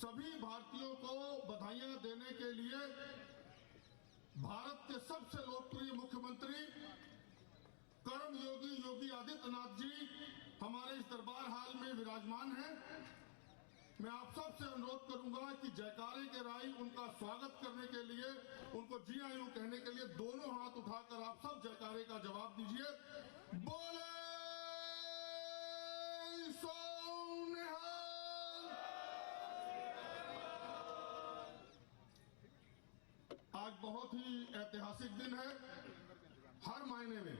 सभी भारतीयों को बधाइयां देने के लिए भारत के सबसे लोकप्रिय मुख्यमंत्री कर्मयोगी योगी आदित्यनाथ जी हमारे इस दरबार हाल में विराजमान हैं। मैं आप सबसे अनुरोध करूंगा कि जयकारे के राई उनका स्वागत करने के लिए, उनको जी आयु कहने के लिए दोनों हाथ उठाकर आप सब जयकारे का जवाब दीजिए। बोले सोनिहाल। आज बहुत ही ऐतिहासिक दिन है। हर मायने में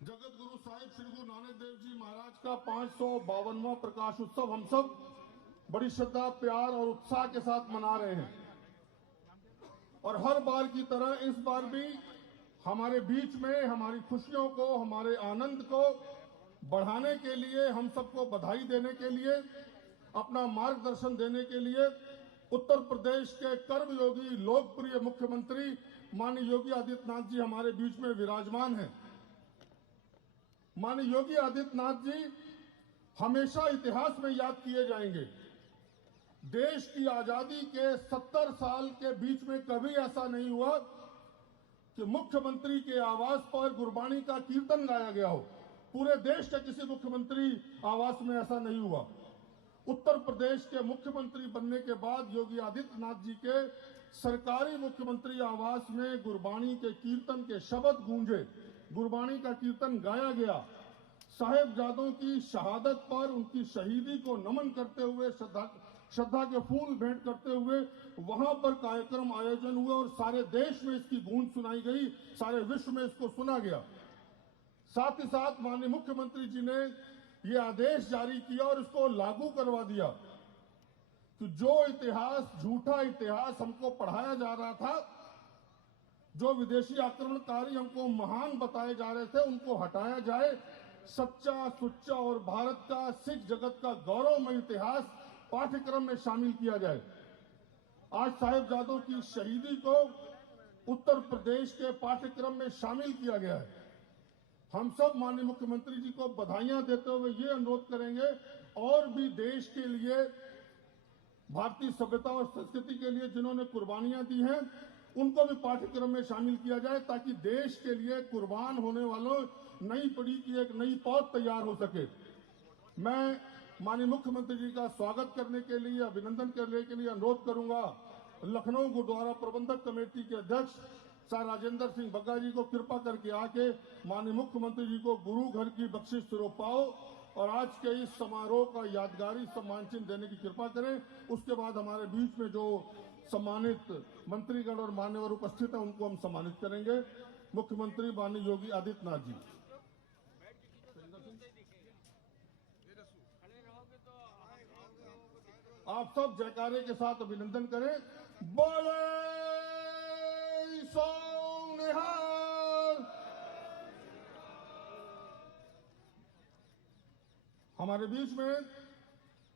जगत गुरु साहिब श्री गुरु नानक देव जी महाराज का 552वां प्रकाश उत्सव हम सब बड़ी श्रद्धा, प्यार और उत्साह के साथ मना रहे हैं। और हर बार की तरह इस बार भी हमारे बीच में हमारी खुशियों को, हमारे आनंद को बढ़ाने के लिए, हम सबको बधाई देने के लिए, अपना मार्गदर्शन देने के लिए उत्तर प्रदेश के कर्मयोगी लोकप्रिय मुख्यमंत्री माननीय योगी आदित्यनाथ जी हमारे बीच में विराजमान हैं। माननीय योगी आदित्यनाथ जी हमेशा इतिहास में याद किए जाएंगे। देश की आजादी के 70 साल के बीच में कभी ऐसा नहीं हुआ कि मुख्यमंत्री के आवास पर गुरबाणी का कीर्तन गाया गया हो। पूरे देश के किसी मुख्यमंत्री आवास में ऐसा नहीं हुआ। उत्तर प्रदेश के मुख्यमंत्री बनने के बाद योगी आदित्यनाथ जी के सरकारी मुख्यमंत्री आवास में गुरबाणी के कीर्तन के शब्द गूंजे, गुरबाणी का कीर्तन गाया गया। साहिबजादों की शहादत पर उनकी शहीदी को नमन करते हुए, श्रद्धा के फूल भेंट करते हुए वहां पर कार्यक्रम आयोजन हुए और सारे देश में इसकी गूंज सुनाई गई, सारे विश्व में इसको सुना गया। साथ ही साथ माननीय मुख्यमंत्री जी ने ये आदेश जारी किया और इसको लागू करवा दिया कि जो इतिहास, झूठा इतिहास हमको पढ़ाया जा रहा था, जो विदेशी आक्रमणकारी हमको महान बताए जा रहे थे, उनको हटाया जाए। सच्चा, सुच्चा और भारत का, सिख जगत का गौरवमय इतिहास पाठ्यक्रम में शामिल किया जाए। आज साहिबजादों की शहीदी को उत्तर प्रदेश के पाठ्यक्रम में शामिल किया गया है। हम सब माननीय मुख्यमंत्री जी को बधाइयां देते हुए ये अनुरोध करेंगे और भी देश के लिए, भारतीय सभ्यता और संस्कृति के लिए जिन्होंने कुर्बानियां दी हैं, उनको भी पाठ्यक्रम में शामिल किया जाए ताकि देश के लिए कुर्बान होने वालों नई पीढ़ी की एक नई पौध तैयार हो सके। मैं माननीय मुख्यमंत्री जी का स्वागत करने के लिए, अभिनंदन करने के लिए अनुरोध करूंगा लखनऊ गुरुद्वारा प्रबंधक कमेटी के अध्यक्ष सर राजेंद्र सिंह बग्गा जी को कृपा करके आके माननीय मुख्यमंत्री जी को गुरु घर की बख्शिश स्वरूप पाओ और आज के इस समारोह का यादगारी सम्मान चिन्ह देने की कृपा करें। उसके बाद हमारे बीच में जो सम्मानित मंत्रीगण और मान्यवर उपस्थित हैं उनको हम सम्मानित करेंगे। मुख्यमंत्री माननीय योगी आदित्यनाथ जी। आप सब जयकारे के साथ अभिनंदन करें। बोले सोनिहाल। हमारे बीच में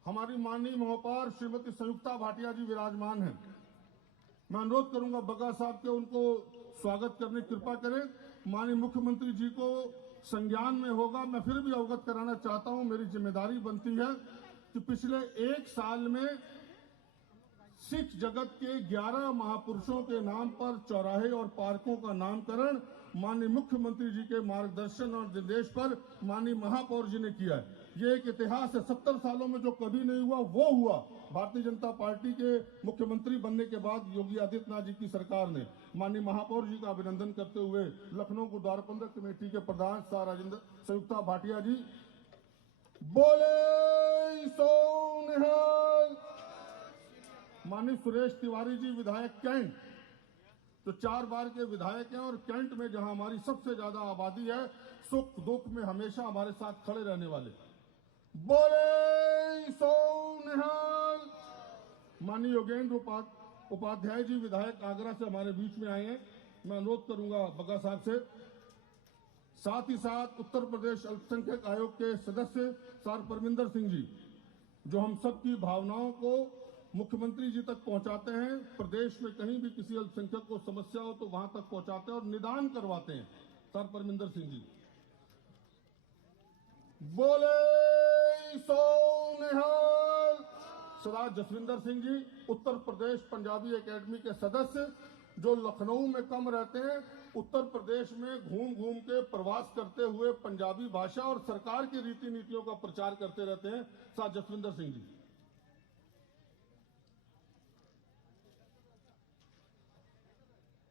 हमारी माननीय महापौर श्रीमती संयुक्ता भाटिया जी विराजमान हैं। मैं अनुरोध करूंगा बग्गा साहब के उनको स्वागत करने की कृपा करें। माननीय मुख्यमंत्री जी को संज्ञान में होगा, मैं फिर भी अवगत कराना चाहता हूं, मेरी जिम्मेदारी बनती है कि पिछले 1 साल में सिख जगत के 11 महापुरुषों के नाम पर चौराहे और पार्कों का नामकरण माननीय मुख्यमंत्री जी के मार्गदर्शन और निर्देश पर माननीय महापौर जी ने किया है। ये एक इतिहास है। 70 सालों में जो कभी नहीं हुआ वो हुआ भारतीय जनता पार्टी के मुख्यमंत्री बनने के बाद योगी आदित्यनाथ जी की सरकार ने। माननीय महापौर जी का अभिनंदन करते हुए लखनऊ गुरुद्वारा प्रबंधक कमेटी के प्रधान सर राजेंद्र संयुक्ता भाटिया जी। बोले सोनिहाल। माननीय सुरेश तिवारी जी विधायक कैंट, तो 4 बार के विधायक हैं और कैंट में जहां हमारी सबसे ज्यादा आबादी है, सुख दुख में हमेशा हमारे साथ खड़े रहने वाले। बोले सोनिहाल। माननीय योगेंद्र उपाध्याय जी विधायक आगरा से हमारे बीच में आए हैं। मैं अनुरोध करूंगा बग्गा साहब से। साथ ही साथ उत्तर प्रदेश अल्पसंख्यक आयोग के सदस्य सर परमिंदर सिंह जी, जो हम सबकी भावनाओं को मुख्यमंत्री जी तक पहुंचाते हैं। प्रदेश में कहीं भी किसी अल्पसंख्यक को समस्या हो तो वहां तक पहुंचाते हैं और निदान करवाते हैं। सर परमिंदर सिंह जी। बोले सोनिहाल। सरदार जसविंदर सिंह जी, उत्तर प्रदेश पंजाबी एकेडमी के सदस्य, जो लखनऊ में कम रहते हैं, उत्तर प्रदेश में घूम घूम के प्रवास करते हुए पंजाबी भाषा और सरकार की रीति नीतियों का प्रचार करते रहते हैं, सरदार जसविंदर सिंह जी।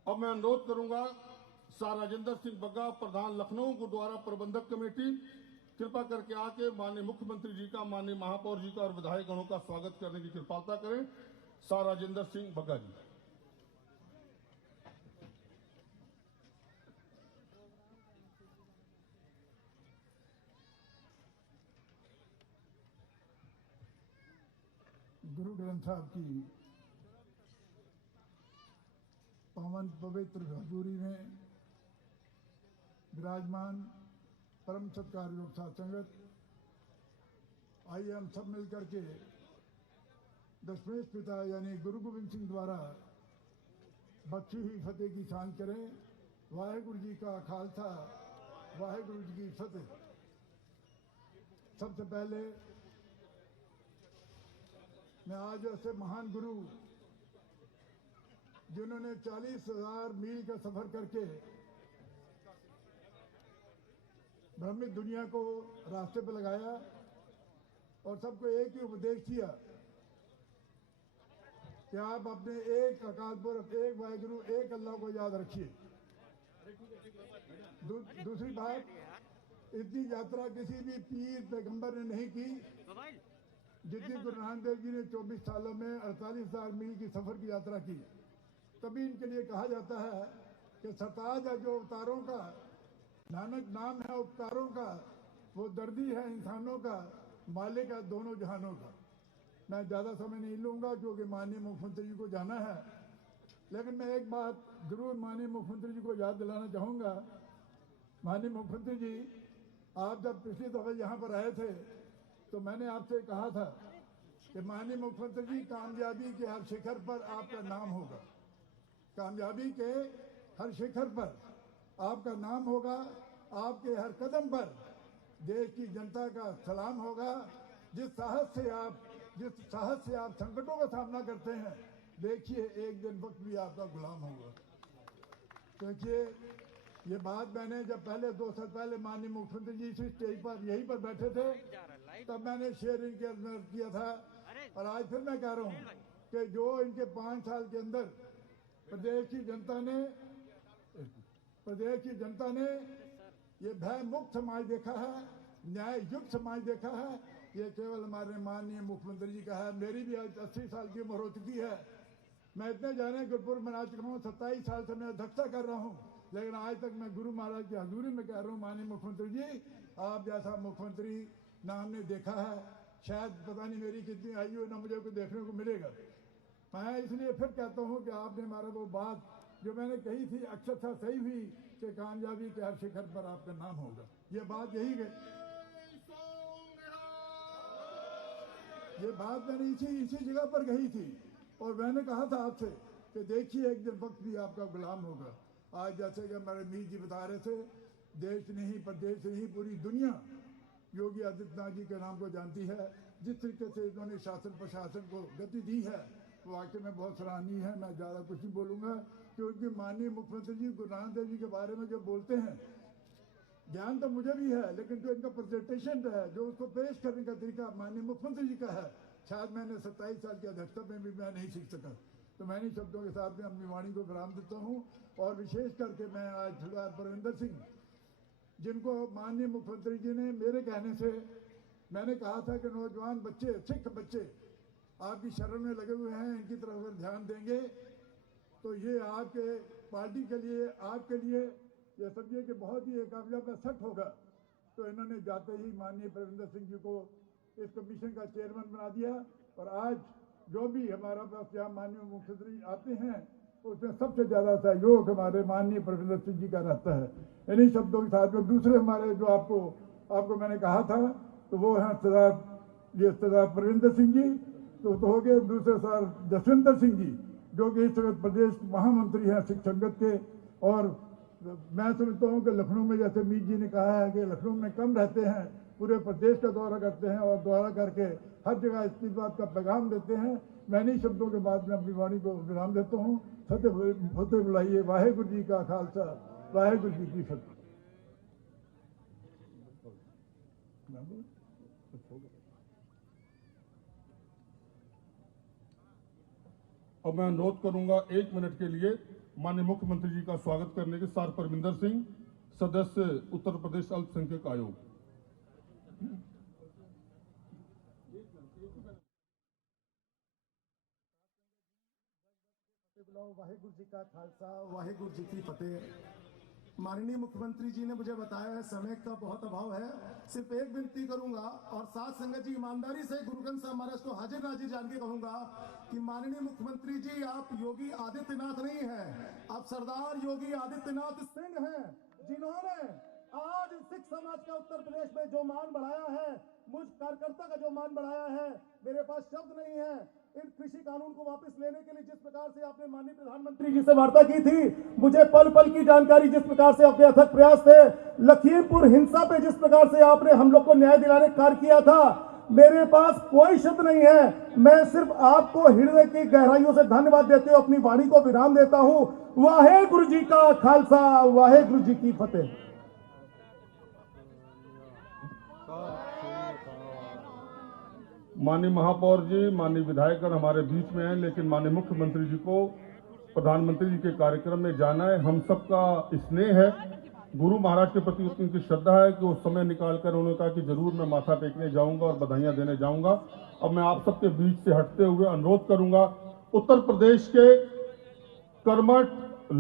अब मैं अनुरोध करूंगा सर राजेंद्र सिंह बग्गा, प्रधान लखनऊ गुरुद्वारा प्रबंधक कमेटी, कृपा करके आके माननीय मुख्यमंत्री जी का, माननीय महापौर जी का और विधायक गणों का स्वागत करने की कृपालता करें। सर राजेंद्र सिंह बग्गा जी। गुरु ग्रंथ साहब की पावन पवित्र हजूरी में विराजमान परम सत्कार योग साथ संगत, आइए हम सब मिलकर के दशमेश पिता यानी गुरु गोविंद सिंह द्वारा बख्शी हुई फतेह की शान करें। वाहेगुरु जी का खालसा, वाहेगुरु जी की फतेह। सबसे पहले मैं आज ऐसे महान गुरु जिन्होंने 40,000 मील का सफर करके ब्रह्मित दुनिया को रास्ते पर लगाया और सबको एक ही उपदेश दिया कि आप अपने एक अकाल पुरख, एक वाहिगुरु, एक अल्लाह को याद रखिए। दूसरी बात, इतनी यात्रा किसी भी पीर पैगंबर ने नहीं की जितनी गुरु नानक देव जी ने 24 सालों में 48,000 मील की सफर की यात्रा की। तभी इनके लिए कहा जाता है कि सरताज है जो अवतारों का, नानक नाम है उपकारों का, वो दर्दी है इंसानों का, मालिक है दोनों जहानों का। मैं ज़्यादा समय नहीं लूँगा क्योंकि माननीय मुख्यमंत्री जी को जाना है, लेकिन मैं एक बात जरूर माननीय मुख्यमंत्री जी को याद दिलाना चाहूँगा। माननीय मुख्यमंत्री जी, आप जब पिछली दफा यहाँ पर आए थे तो मैंने आपसे कहा था कि माननीय मुख्यमंत्री जी, कामयाबी के हर शिखर पर आपका नाम होगा, कामयाबी के हर शिखर पर आपका नाम होगा, आपके हर कदम पर देश की जनता का सलाम होगा। जिस साहस से आप संकटों का सामना करते हैं, देखिए एक दिन वक्त भी आपका गुलाम होगा। देखिए, ये बात मैंने जब पहले 2 साल पहले माननीय मुख्यमंत्री जी इसी स्टेज पर यहीं पर बैठे थे तब मैंने शेयर इनके अंदर किया था, और आज फिर मैं कह रहा हूँ कि जो इनके 5 साल के अंदर प्रदेश की जनता ने ये भय मुक्त समाज देखा है, न्याय युक्त समाज देखा है, ये केवल हमारे माननीय मुख्यमंत्री जी का है। मेरी भी आज 80 साल की उम्र हो चुकी है। मैं इतने जाने गुरपुर मना चुका हूँ, 27 साल से मैं अध्यक्षता कर रहा हूँ, लेकिन आज तक मैं गुरु महाराज की हजूरी में कह रहा हूँ, माननीय मुख्यमंत्री जी, आप जैसा मुख्यमंत्री ना हमने देखा है, शायद पता नहीं मेरी कितनी आयु है, ना मुझे को देखने को मिलेगा। मैं इसलिए फिर कहता हूँ कि आपने हमारा वो बात जो मैंने कही थी अक्षरशः सही हुई कि कामयाबी के हर शिखर पर आपका नाम होगा। ये बात मैंने इसी जगह पर कही थी, और मैंने कहा था आपसे कि देखिए एक दिन वक्त भी आपका गुलाम होगा। आज जैसे कि हमारे मीर जी बता रहे थे, देश नहीं प्रदेश नहीं पूरी दुनिया योगी आदित्यनाथ जी के नाम को जानती है। जिस तरीके से इन्होंने शासन प्रशासन को गति दी है वो वाकई में बहुत सराहनीय है। मैं ज़्यादा कुछ नहीं बोलूँगा क्योंकि माननीय मुख्यमंत्री जी गुरु नानक देव जी के बारे में जब बोलते हैं, ज्ञान तो मुझे भी है, लेकिन जो इनका प्रेजेंटेशन है, जो उसको पेश करने का तरीका माननीय मुख्यमंत्री जी का है, शायद मैंने 27 साल की अध्यक्षता में भी मैं नहीं सीख सका। तो मैं इन शब्दों के साथ में अपनी वाणी को विराम देता हूँ। और विशेष करके मैं आज सरदार परविंदर सिंह, जिनको माननीय मुख्यमंत्री जी ने मेरे कहने से, मैंने कहा था कि नौजवान बच्चे, सिख बच्चे आपकी शरण में लगे हुए हैं, इनकी तरफ अगर ध्यान देंगे तो ये आपके पार्टी के लिए, आपके लिए ये समझिए कि बहुत ही एक कामयाब सेट होगा। तो इन्होंने जाते ही माननीय परविंदर सिंह जी को इस कमीशन का चेयरमैन बना दिया, और आज जो भी हमारा पास यहाँ माननीय मुख्यमंत्री आते हैं उसमें सबसे ज़्यादा सहयोग हमारे माननीय परविंदर सिंह जी का रहता है। इन्हीं शब्दों के साथ में दूसरे हमारे जो आपको मैंने कहा था, तो वो हैं सरदार परविंदर सिंह जी, तो हो गए। दूसरे सर जसविंदर सिंह जी जो कि इस वक्त प्रदेश महामंत्री हैं सिख संगत के। और मैं समझता हूँ कि लखनऊ में, जैसे मीर जी ने कहा है कि लखनऊ में कम रहते हैं, पूरे प्रदेश का दौरा करते हैं और दौरा करके हर जगह इस बात का पैगाम देते हैं। मैं इन्हीं शब्दों के बाद में अपनी वाणी को विराम देता हूँ। फतेह बुलाइए। वाहेगुरु जी का खालसा, वाहेगुरु जी की फतेह। अब मैं अनुरोध करूंगा 1 मिनट के लिए माननीय मुख्यमंत्री जी का स्वागत करने के साथ परमिंदर सिंह, सदस्य उत्तर प्रदेश अल्पसंख्यक आयोग। वाहेगुरु जी का खालसा, वाहेगुरु जी की फतेह। माननीय मुख्यमंत्री जी ने मुझे बताया है समय का बहुत अभाव है, सिर्फ एक विनती करूंगा और साथ संगत जी ईमानदारी से गुरु ग्रंथ साहिब महाराज को हाजिर नाजिर जान के कहूंगा कि माननीय मुख्यमंत्री जी आप योगी आदित्यनाथ नहीं है, आप सरदार योगी आदित्यनाथ सिंह हैं, जिन्होंने आज सिख समाज का उत्तर प्रदेश में जो मान बढ़ाया है, मुझ कार्यकर्ता का जो मान बढ़ाया है, मेरे पास शब्द नहीं है। इन कृषि कानून को वापस लेने के लिए जिस प्रकार से आपने माननीय प्रधानमंत्री जी से वार्ता की थी, मुझे पल पल की जानकारी, जिस प्रकार से आपके अथक प्रयास थे, लखीमपुर हिंसा पे जिस प्रकार से आपने हम लोग को न्याय दिलाने कार्य किया था, मेरे पास कोई शब्द नहीं है। मैं सिर्फ आपको हृदय की गहराइयों से धन्यवाद देते हुए अपनी वाणी को विराम देता हूं। वाहेगुरु जी का खालसा, वाहेगुरु जी की फतेह। माननीय महापौर जी, माननीय विधायकगण हमारे बीच में हैं, लेकिन माननीय मुख्यमंत्री जी को प्रधानमंत्री जी के कार्यक्रम में जाना है। हम सबका स्नेह है, गुरु महाराज के प्रति उनकी श्रद्धा है कि वो समय निकालकर उन्होंने कहा कि जरूर मैं माथा टेकने जाऊंगा और बधाइयां देने जाऊंगा। अब मैं आप सबके बीच से हटते हुए अनुरोध करूंगा उत्तर प्रदेश के कर्मठ,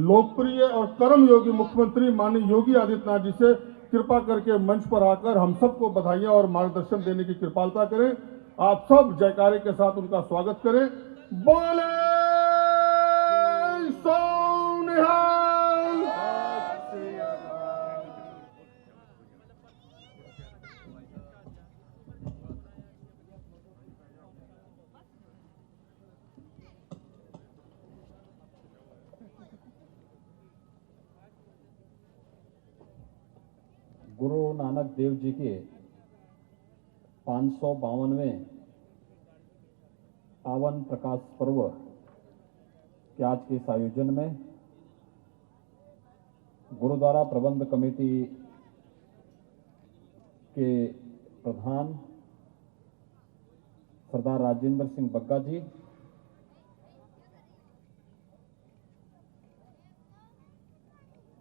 लोकप्रिय और कर्मयोगी मुख्यमंत्री माननीय योगी आदित्यनाथ जी से कृपा करके मंच पर आकर हम सबको बधाइयां और मार्गदर्शन देने की कृपालता करें। आप सब जयकारे के साथ उनका स्वागत करें। बोले सो निहाल। गुरु नानक देव जी के 552वें पावन प्रकाश पर्व के आज के इस आयोजन में गुरुद्वारा प्रबंध कमेटी के प्रधान सरदार राजेंद्र सिंह बग्गा जी,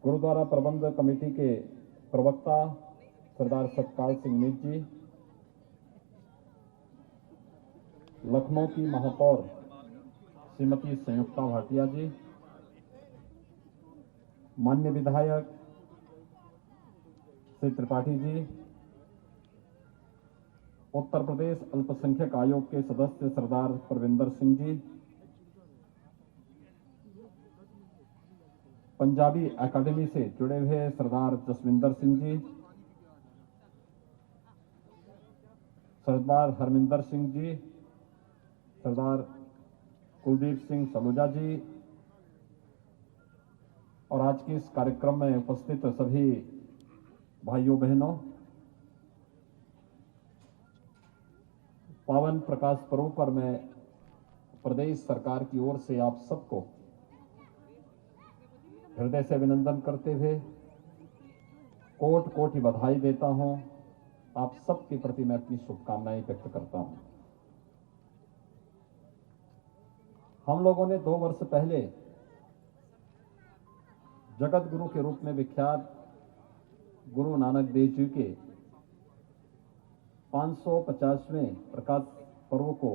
गुरुद्वारा प्रबंध कमेटी के प्रवक्ता सरदार सतपाल सिंह मीत जी, लखनऊ की महापौर श्रीमती संयुक्ता भाटिया जी, माननीय विधायक श्री त्रिपाठी जी, उत्तर प्रदेश अल्पसंख्यक आयोग के सदस्य सरदार परविंदर सिंह जी, पंजाबी एकेडमी से जुड़े हुए सरदार जसविंदर सिंह जी, सरदार हरमिंदर सिंह जी, सरदार कुलदीप सिंह सलूजा जी और आज के इस कार्यक्रम में उपस्थित सभी भाइयों बहनों, पावन प्रकाश पर्व पर मैं प्रदेश सरकार की ओर से आप सबको हृदय से अभिनंदन करते हुए कोटि कोटि बधाई देता हूं। आप सबके प्रति मैं अपनी शुभकामनाएं व्यक्त करता हूं। हम लोगों ने 2 वर्ष पहले जगत गुरु के रूप में विख्यात गुरु नानक देव जी के 550वें प्रकाश पर्व को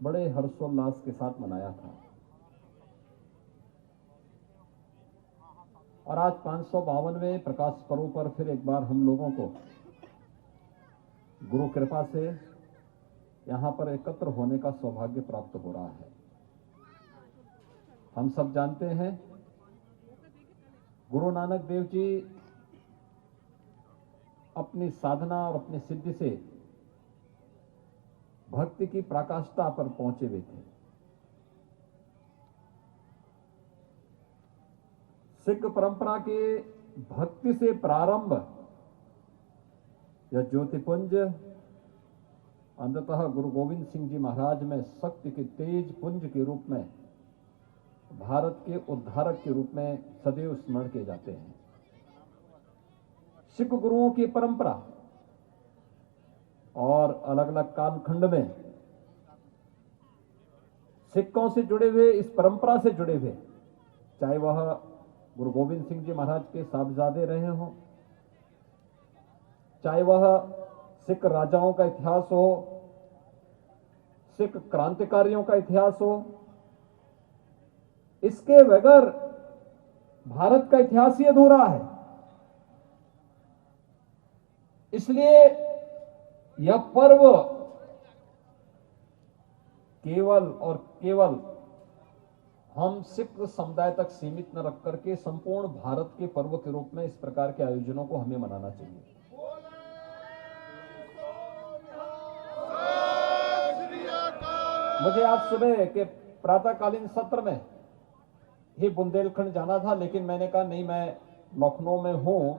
बड़े हर्षोल्लास के साथ मनाया था और आज 552वें प्रकाश पर्व पर फिर एक बार हम लोगों को गुरु कृपा से यहां पर एकत्र होने का सौभाग्य प्राप्त हो रहा है। हम सब जानते हैं गुरु नानक देव जी अपनी साधना और अपनी सिद्धि से भक्ति की पराकाष्ठा पर पहुंचे हुए थे। सिख परंपरा के भक्ति से प्रारंभ यह ज्योतिपुंज अंततः गुरु गोविंद सिंह जी महाराज में शक्ति के तेज पुंज के रूप में भारत के उद्धारक के रूप में सदैव स्मरण किए जाते हैं। सिख गुरुओं की परंपरा और अलग अलग कालखंड में सिखों से जुड़े हुए, इस परंपरा से जुड़े हुए, चाहे वह गुरु गोविंद सिंह जी महाराज के साहबजादे रहे हों, चाहे वह सिख राजाओं का इतिहास हो, सिख क्रांतिकारियों का इतिहास हो, इसके बगैर भारत का इतिहास ही अधूरा है। इसलिए यह पर्व केवल और केवल हम सिख समुदाय तक सीमित न रख करके संपूर्ण भारत के पर्व के रूप में इस प्रकार के आयोजनों को हमें मनाना चाहिए। मुझे आज सुबह के प्रातःकालीन सत्र में ही बुंदेलखंड जाना था, लेकिन मैंने कहा नहीं, मैं लखनऊ में हूं,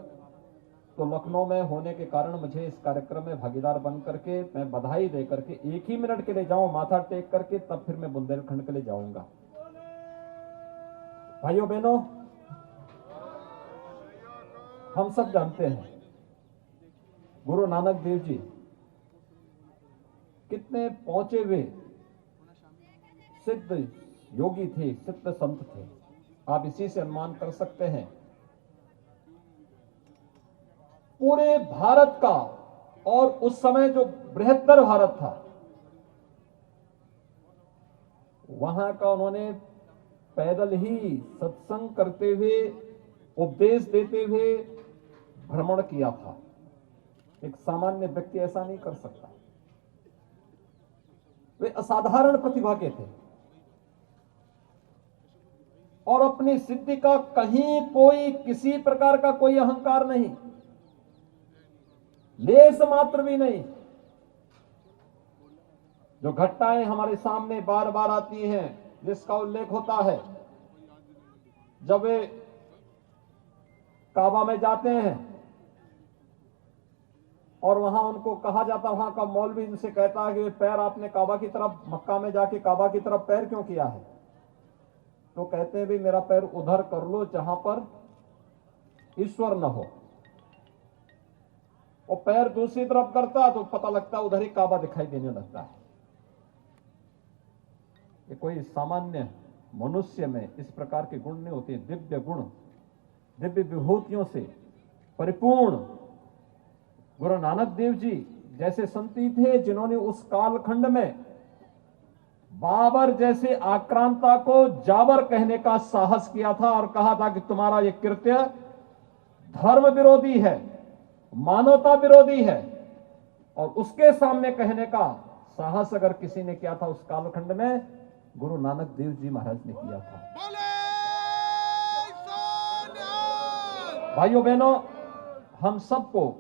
तो लखनऊ में होने के कारण मुझे इस कार्यक्रम में भागीदार बन करके मैं बधाई दे करके 1 ही मिनट के लिए जाऊं, माथा टेक करके, तब फिर मैं बुंदेलखंड के लिए जाऊंगा। भाइयों बहनों, हम सब जानते हैं गुरु नानक देव जी कितने पहुंचे हुए सिद्ध योगी थे, सिद्ध संत थे। आप इसी से अनुमान कर सकते हैं पूरे भारत का, और उस समय जो बृहत्तर भारत था वहां का उन्होंने पैदल ही सत्संग करते हुए, उपदेश देते हुए भ्रमण किया था। एक सामान्य व्यक्ति ऐसा नहीं कर सकता। वे असाधारण प्रतिभा के थे और अपनी सिद्धि का कहीं कोई किसी प्रकार का कोई अहंकार नहीं, लेस मात्र भी नहीं। जो घटनाएं हमारे सामने बार बार आती हैं, जिसका उल्लेख होता है, जब वे काबा में जाते हैं और वहां उनको कहा जाता, वहां का मौलवी इनसे कहता है कि पैर आपने काबा की तरफ, मक्का में जाके काबा की तरफ पैर क्यों किया है? तो कहते हैं भी मेरा पैर उधर कर लो जहां पर ईश्वर न हो। और पैर दूसरी तरफ करता तो पता लगता उधर ही काबा दिखाई देने लगता है। ये कोई सामान्य मनुष्य में इस प्रकार के गुण नहीं होते। दिव्य गुण, दिव्य विभूतियों से परिपूर्ण गुरु नानक देव जी जैसे संती थे, जिन्होंने उस कालखंड में बाबर जैसे आक्रांता को जाबर कहने का साहस किया था और कहा था कि तुम्हारा यह कृत्य धर्म विरोधी है, मानवता विरोधी है। और उसके सामने कहने का साहस अगर किसी ने किया था उस कालखंड में, गुरु नानक देव जी महाराज ने किया था। भाइयों बहनों, हम सबको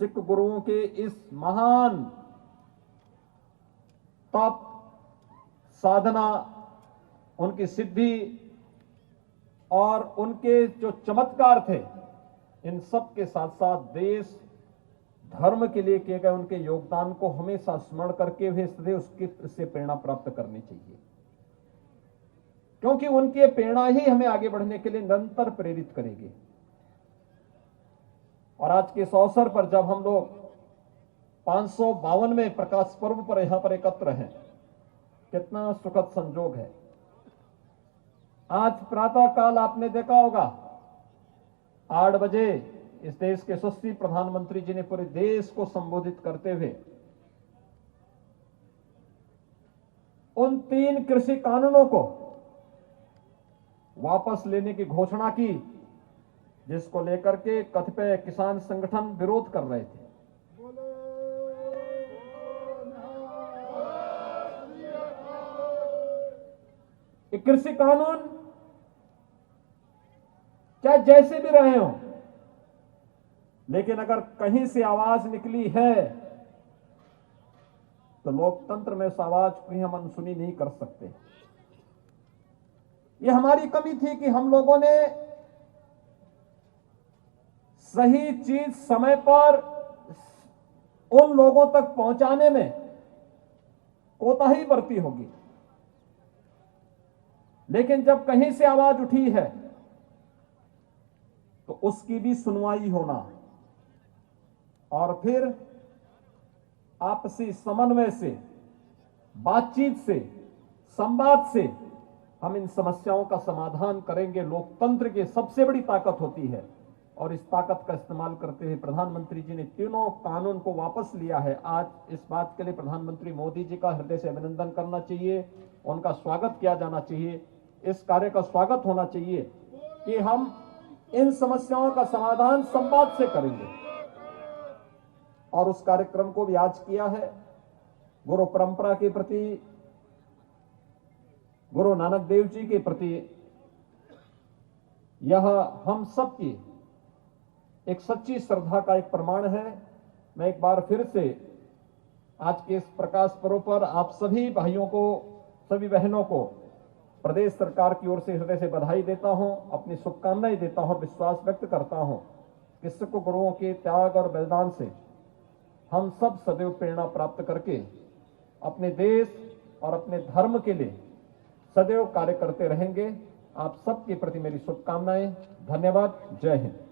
सिख गुरुओं के इस महान तप, साधना, उनकी सिद्धि और उनके जो चमत्कार थे, इन सब के साथ साथ देश धर्म के लिए किए गए उनके योगदान को हमेशा स्मरण करके हुए सदैव उससे प्रेरणा प्राप्त करनी चाहिए, क्योंकि उनकी प्रेरणा ही हमें आगे बढ़ने के लिए निरंतर प्रेरित करेगी। और आज के इस अवसर पर जब हम लोग 552वें प्रकाश पर्व पर यहां पर एकत्र हैं, कितना सुखद संजोग है। आज प्रातः काल आपने देखा होगा 8 बजे इस देश के यशस्वी प्रधानमंत्री जी ने पूरे देश को संबोधित करते हुए उन 3 कृषि कानूनों को वापस लेने की घोषणा की, जिसको लेकर के कतिपय किसान संगठन विरोध कर रहे थे। ये कृषि कानून चाहे जैसे भी रहे हो, लेकिन अगर कहीं से आवाज निकली है तो लोकतंत्र में उस आवाज को ही हम अनसुनी नहीं कर सकते। ये हमारी कमी थी कि हम लोगों ने सही चीज समय पर उन लोगों तक पहुंचाने में कोताही बरती होगी, लेकिन जब कहीं से आवाज उठी है तो उसकी भी सुनवाई होना और फिर आपसी समन्वय से, बातचीत से, संवाद से हम इन समस्याओं का समाधान करेंगे। लोकतंत्र की सबसे बड़ी ताकत होती है और इस ताकत का इस्तेमाल करते हुए प्रधानमंत्री जी ने तीनों कानून को वापस लिया है। आज इस बात के लिए प्रधानमंत्री मोदी जी का हृदय से अभिनंदन करना चाहिए, उनका स्वागत किया जाना चाहिए। इस कार्य का स्वागत होना चाहिए कि हम इन समस्याओं का समाधान संवाद से करेंगे और उस कार्यक्रम को भी आज किया है। गुरु परंपरा के प्रति, गुरु नानक देव जी के प्रति यह हम सबकी एक सच्ची श्रद्धा का एक प्रमाण है। मैं एक बार फिर से आज के इस प्रकाश पर्व पर आप सभी भाइयों को, सभी बहनों को प्रदेश सरकार की ओर से हृदय से बधाई देता हूं, अपनी शुभकामनाएं देता हूं और विश्वास व्यक्त करता हूं कि सिख गुरुओं के त्याग और बलिदान से हम सब सदैव प्रेरणा प्राप्त करके अपने देश और अपने धर्म के लिए सदैव कार्य करते रहेंगे। आप सबके प्रति मेरी शुभकामनाएं। धन्यवाद। जय हिंद।